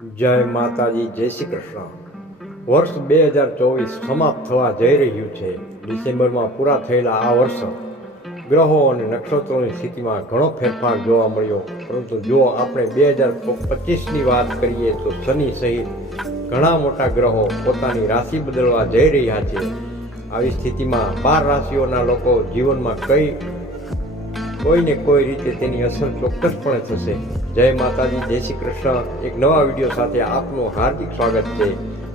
જય માતાજી, જય શ્રી કૃષ્ણ. વર્ષ 2024 સમાપ્ત થવા જઈ રહ્યું છે. ડિસેમ્બરમાં પૂરા થયેલા આ વર્ષ ગ્રહો અને નક્ષત્રોની સ્થિતિમાં ઘણો ફેરફાર જોવા મળ્યો. પરંતુ જો આપણે 2025ની વાત કરીએ તો શનિ સહિત ઘણા મોટા ગ્રહો પોતાની રાશિ બદલવા જઈ રહ્યા છે. આવી સ્થિતિમાં 12 રાશિઓના લોકો જીવનમાં કોઈને કોઈ રીતે તેની અસર ચોક્કસપણે થશે. જય માતાજી, જય શ્રી કૃષ્ણ. એક નવા વિડીયો સાથે આપનું હાર્દિક સ્વાગત છે.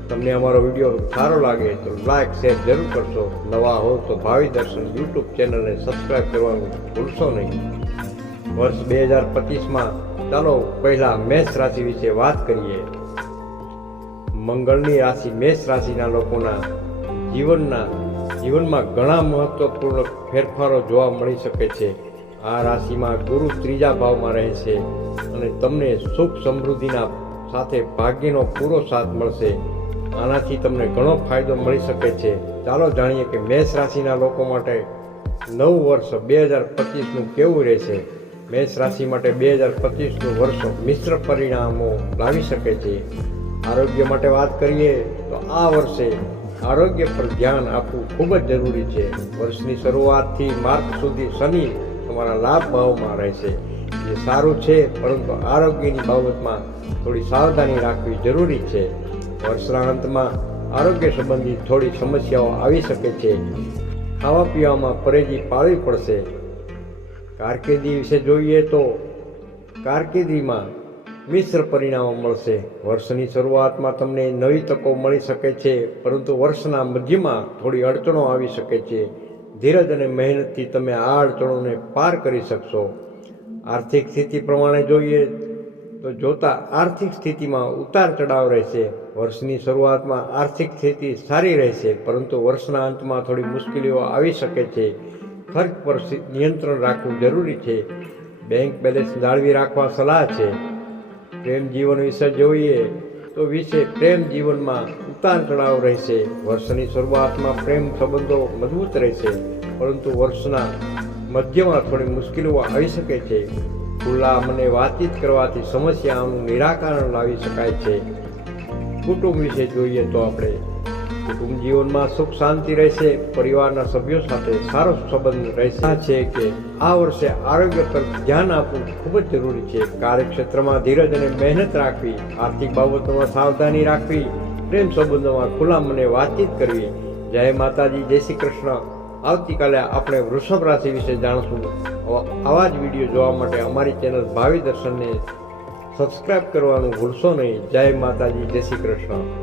તમને અમારો વિડીયો સારો લાગે તો લાઈક શેર જરૂર કરશો. નવા હો તો ભાવિ દર્શન યુટ્યુબ ચેનલને સબસ્ક્રાઈબ કરવાનું ભૂલશો નહીં. વર્ષ 2025માં ચાલો પહેલા મેષ રાશિ વિશે વાત કરીએ. મંગળની રાશિ મેષ રાશિના લોકોના જીવનમાં ઘણા મહત્વપૂર્ણ ફેરફારો જોવા મળી શકે છે. આ રાશિમાં ગુરુ 3જા ભાવમાં રહે છે અને તમને સુખ સમૃદ્ધિના સાથે ભાગ્યનો પૂરો સાથ મળશે. આનાથી તમને ઘણો ફાયદો મળી શકે છે. ચાલો જાણીએ કે મેષ રાશિના લોકો માટે નવું વર્ષ 2025નું કેવું રહેશે. મેષ રાશિ માટે 2025નું વર્ષ મિશ્ર પરિણામો લાવી શકે છે. આરોગ્ય માટે વાત કરીએ તો આ વર્ષે આરોગ્ય પર ધ્યાન આપવું ખૂબ જ જરૂરી છે. વર્ષની શરૂઆતથી માર્ચ સુધી શનિ તમારા લાભ ભાવમાં રહેશે, જે સારું છે, પરંતુ આરોગ્યની બાબતમાં થોડી સાવધાની રાખવી જરૂરી છે. વર્ષના અંતમાં આરોગ્ય સંબંધિત થોડી સમસ્યાઓ આવી શકે છે. ખાવા પીવામાં પરેજી પાળવી પડશે. કારકિર્દી વિશે જોઈએ તો કારકિર્દીમાં મિશ્ર પરિણામો મળશે. વર્ષની શરૂઆતમાં તમને નવી તકો મળી શકે છે, પરંતુ વર્ષના મધ્યમાં થોડી અડચણો આવી શકે છે. ધીરજ અને મહેનતથી તમે આ અડચણોને પાર કરી શકશો. આર્થિક સ્થિતિ પ્રમાણે જોઈએ તો આર્થિક સ્થિતિમાં ઉતાર ચઢાવ રહેશે. વર્ષની શરૂઆતમાં આર્થિક સ્થિતિ સારી રહેશે, પરંતુ વર્ષના અંતમાં થોડી મુશ્કેલીઓ આવી શકે છે. ખર્ચ પર નિયંત્રણ રાખવું જરૂરી છે. બેંક બેલેન્સ જાળવી રાખવા સલાહ છે. પ્રેમ જીવન વિશે જોઈએ તો પ્રેમ જીવનમાં ઉતાર ચઢાવ રહેશે. વર્ષની શરૂઆતમાં પ્રેમ સંબંધો મજબૂત રહેશે, પરંતુ વર્ષના મધ્યમાં થોડી મુશ્કેલીઓ આવી શકે છે. ખુલ્લા મને વાતચીત કરવાથી સમસ્યાઓનું નિરાકરણ લાવી શકાય છે. કુટુંબ વિશે જોઈએ તો આપણે કુટુંબ જીવનમાં સુખ શાંતિ રહેશે. પરિવારના સભ્યો સાથે સારો સંબંધ રહેશે. છે કે આ વર્ષે આરોગ્ય પર ધ્યાન આપવું ખૂબ જ જરૂરી છે. કાર્યક્ષેત્રમાં ધીરજ અને મહેનત રાખવી, આર્થિક બાબતોમાં સાવધાની રાખવી, પ્રેમ સંબંધોમાં ખુલ્લા મને વાતચીત કરવી. જય માતાજી, જય શ્રી કૃષ્ણ. આવતીકાલે આપણે વૃષભ રાશિ વિશે જાણશું. આવા જ વિડીયો જોવા માટે અમારી ચેનલ ભાવિ દર્શનને સબસ્ક્રાઈબ કરવાનું ભૂલશો નહીં. જય માતાજી, જય શ્રી કૃષ્ણ.